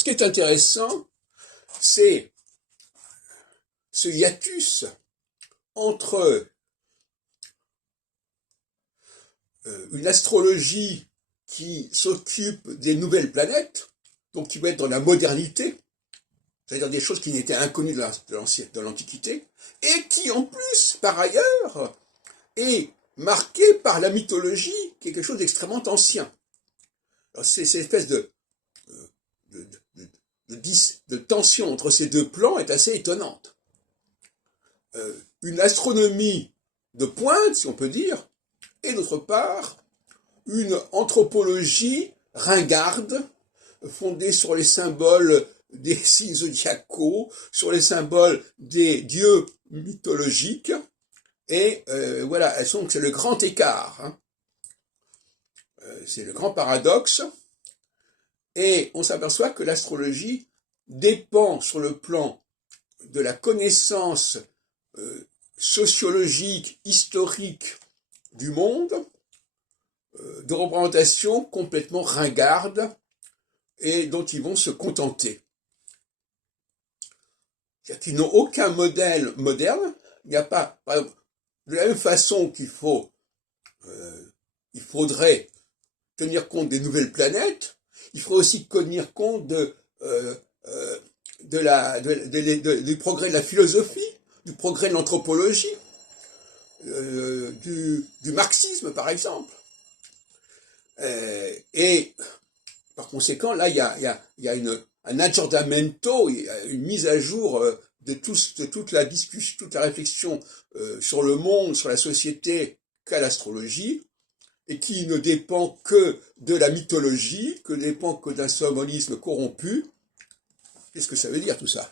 ce qui est intéressant, c'est ce hiatus entre une astrologie qui s'occupe des nouvelles planètes, donc qui va être dans la modernité, c'est-à-dire des choses qui n'étaient inconnues de l'Antiquité, et qui en plus, par ailleurs, est marquée par la mythologie, qui est quelque chose d'extrêmement ancien. Alors c'est cette espèce de tension entre ces deux plans est assez étonnante. Une astronomie de pointe, si on peut dire, et d'autre part, une anthropologie ringarde, fondée sur les symboles des signes zodiacaux, sur les symboles des dieux mythologiques, et voilà, c'est le grand écart, hein. C'est le grand paradoxe, et on s'aperçoit que l'astrologie dépend sur le plan de la connaissance sociologique, historique du monde, de représentations complètement ringardes et dont ils vont se contenter. C'est-à-dire qu'ils n'ont aucun modèle moderne. Il n'y a pas, par exemple, de la même façon qu'il faudrait tenir compte des nouvelles planètes, il faudrait aussi tenir compte du progrès de la philosophie, du progrès de l'anthropologie, du marxisme par exemple. Et par conséquent, là, il y a un aggiornamento, une mise à jour de toute la discussion, toute la réflexion sur le monde, sur la société qu'à l'astrologie, et qui ne dépend que de la mythologie, que ne dépend que d'un symbolisme corrompu. Qu'est-ce que ça veut dire tout ça ?